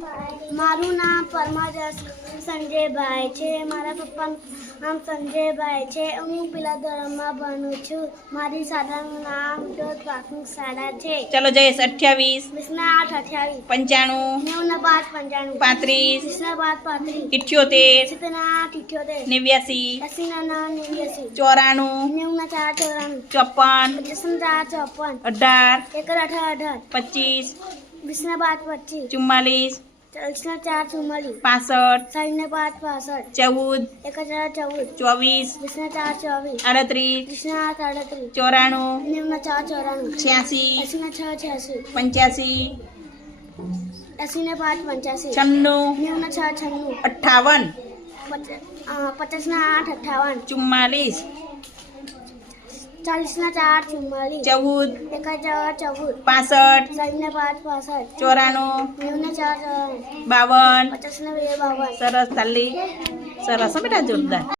મારું નામ પરમાજસ સંજયભાઈ છે. મારા પપ્પાનું નામ સંજયભાઈ છે. હું પેલા ધોરણમાં ભણું છું. મારી શાળાનું નામ ડોટ પ્રાથમિક શાળા છે. ચલો જયેશ 28 વિસના 8 95 98 95 35 વિસના 35 78 સિત્તેરના 78 89 89 89 94 94 54 54 18 18 18 25 વિસના 25 44 વિસના 4 44 65 સાઈઠને 5 65 14 1014 24 વિસના 4 24 38 વિસના 38 94 નેવના 4 94 86 એસીના 6 86 85 એસીને 5 85 96 નેવના 6 96 58 50ના 8 58 44 40ના 4 44 14 1014 65 સાઈઠને 5 65 94 નેવના 4 52 50ના 2 52 સરસ તાલી સરસ હો બેટા જોરદાર